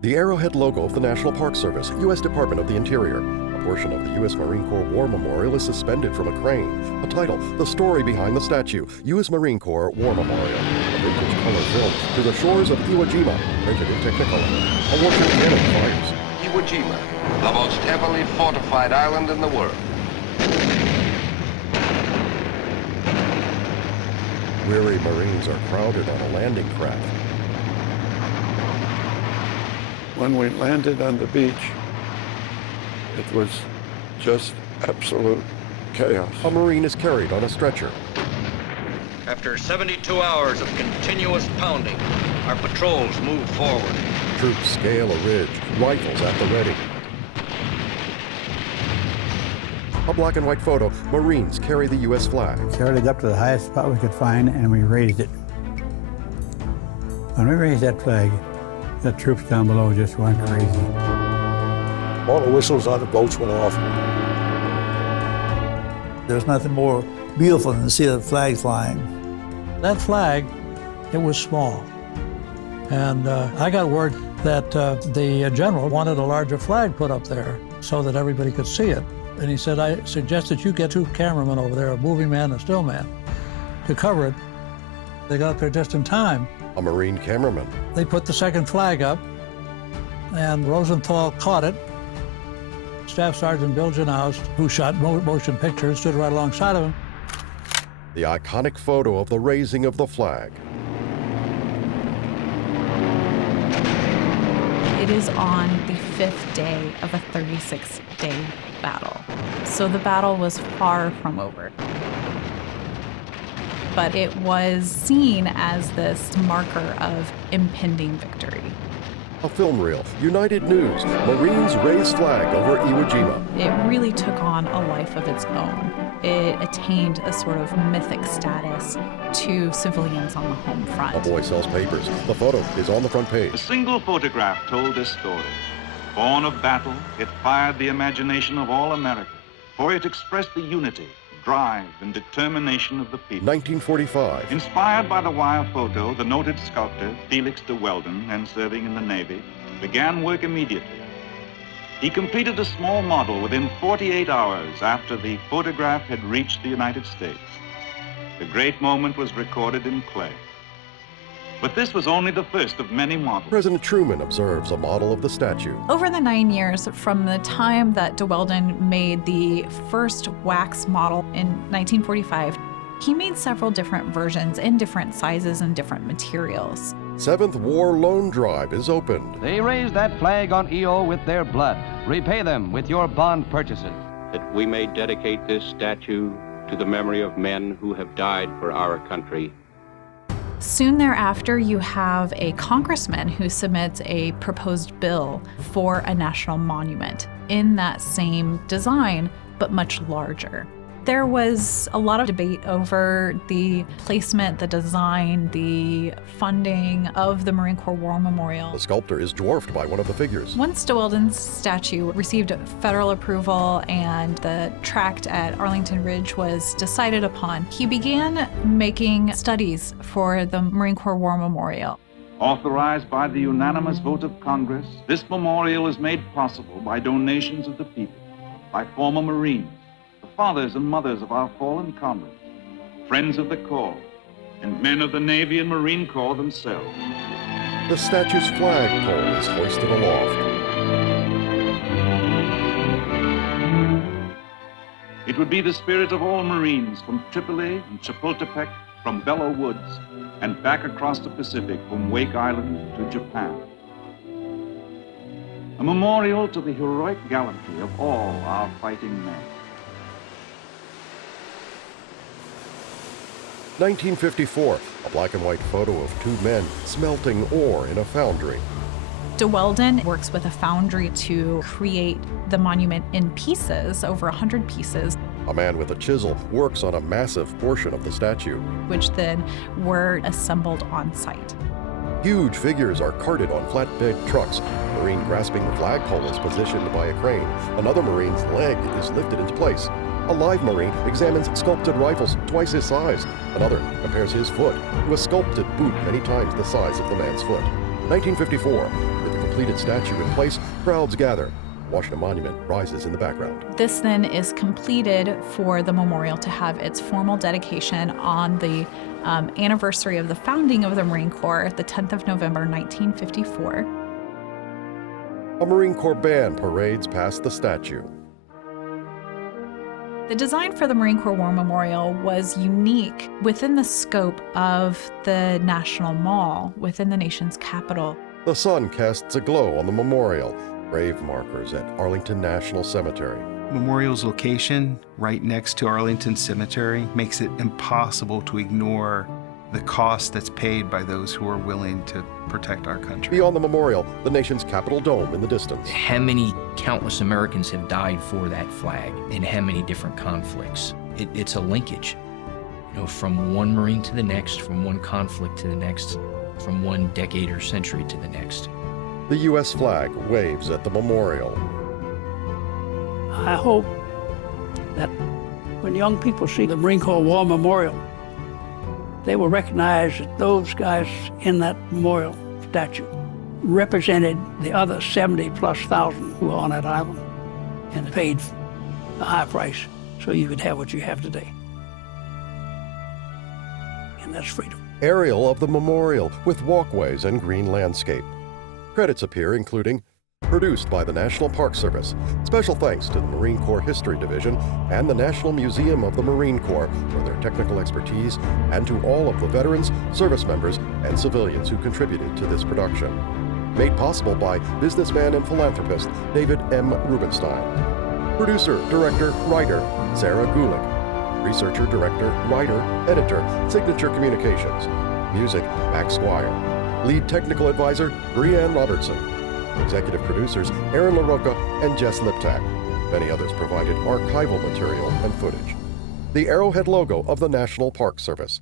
The arrowhead logo of the National Park Service, U.S. Department of the Interior. A portion of the U.S. Marine Corps War Memorial is suspended from a crane. A title, The Story Behind the Statue, U.S. Marine Corps War Memorial. A vintage color film, To the Shores of Iwo Jima, printed in Technicolor. A Warship cannon fires. Iwo Jima, the most heavily fortified island in the world. Weary Marines are crowded on a landing craft. When we landed on the beach, it was just absolute chaos. A Marine is carried on a stretcher. After 72 hours of continuous pounding, our patrols move forward. Troops scale a ridge, rifles at the ready. A black and white photo, Marines carry the U.S. flag. Carried it up to the highest spot we could find, and we raised it. When we raised that flag, the troops down below just went crazy. All the whistles on the boats went off. There's nothing more beautiful than to see the flag flying. That flag, it was small. And I got word that the general wanted a larger flag put up there so that everybody could see it. And he said, I suggest that you get 2 cameramen over there, a moving man and a still man, to cover it. They got up there just in time. A Marine cameraman. They put the second flag up, and Rosenthal caught it. Staff Sergeant Bill Genaust, who shot motion pictures, stood right alongside of him. The iconic photo of the raising of the flag. It is on the 5th day of a 36-day battle. So the battle was far from over. But it was seen as this marker of impending victory. A film reel, United News, Marines raise flag over Iwo Jima. It really took on a life of its own. It attained a sort of mythic status to civilians on the home front. A boy sells papers. The photo is on the front page. A single photograph told this story. Born of battle, it fired the imagination of all America, for it expressed the unity, drive, and determination of the people. 1945. Inspired by the wire photo, the noted sculptor, Felix de Walden, and serving in the Navy, began work immediately. He completed a small model within 48 hours after the photograph had reached the United States. The great moment was recorded in clay. But this was only the first of many models. President Truman observes a model of the statue. Over the 9 years from the time that de Walden made the first wax model in 1945, he made several different versions in different sizes and different materials. 7th War Loan Drive is opened. They raised that flag on Iwo with their blood. Repay them with your bond purchases. That we may dedicate this statue to the memory of men who have died for our country. Soon thereafter, you have a congressman who submits a proposed bill for a national monument in that same design, but much larger. There was a lot of debate over the placement, the design, the funding of the Marine Corps War Memorial. The sculptor is dwarfed by one of the figures. Once de Walden's statue received federal approval and the tract at Arlington Ridge was decided upon, he began making studies for the Marine Corps War Memorial. Authorized by the unanimous vote of Congress, this memorial is made possible by donations of the people, by former Marines, fathers and mothers of our fallen comrades, friends of the Corps, and men of the Navy and Marine Corps themselves. The statue's flagpole is hoisted aloft. It would be the spirit of all Marines from Tripoli and Chapultepec, from Belleau Woods, and back across the Pacific from Wake Island to Japan. A memorial to the heroic gallantry of all our fighting men. 1954, a black and white photo of 2 men smelting ore in a foundry. De Walden works with a foundry to create the monument in pieces, over 100 pieces. A man with a chisel works on a massive portion of the statue, which then were assembled on site. Huge figures are carted on flatbed trucks. A Marine grasping the flagpole is positioned by a crane. Another Marine's leg is lifted into place. A live Marine examines sculpted rifles twice his size. Another compares his foot to a sculpted boot many times the size of the man's foot. 1954, with the completed statue in place, crowds gather. Washington Monument rises in the background. This then is completed for the memorial to have its formal dedication on the anniversary of the founding of the Marine Corps, the 10th of November, 1954. A Marine Corps band parades past the statue. The design for the Marine Corps War Memorial was unique within the scope of the National Mall within the nation's capital. The sun casts a glow on the memorial, grave markers at Arlington National Cemetery. Memorial's location, right next to Arlington Cemetery, makes it impossible to ignore the cost that's paid by those who are willing to protect our country. Beyond the memorial, the nation's Capitol dome in the distance. How many countless Americans have died for that flag in how many different conflicts? It's a linkage, from one Marine to the next, from one conflict to the next, from one decade or century to the next. The U.S. flag waves at the memorial. I hope that when young people see the Marine Corps War Memorial, they will recognize that those guys in that memorial statue represented the other 70,000+ who are on that island and paid a high price so you could have what you have today. And that's freedom. Aerial of the memorial with walkways and green landscape. Credits appear including produced by the National Park Service. Special thanks to the Marine Corps History Division and the National Museum of the Marine Corps for their technical expertise, and to all of the veterans, service members, and civilians who contributed to this production. Made possible by businessman and philanthropist David M. Rubenstein. Producer, director, writer, Sarah Gulick. Researcher, director, writer, editor, Signature Communications. Music, Max Squire. Lead technical advisor, Brianne Robertson. Executive producers, Aaron LaRocca and Jess Liptak. Many others provided archival material and footage. The arrowhead logo of the National Park Service.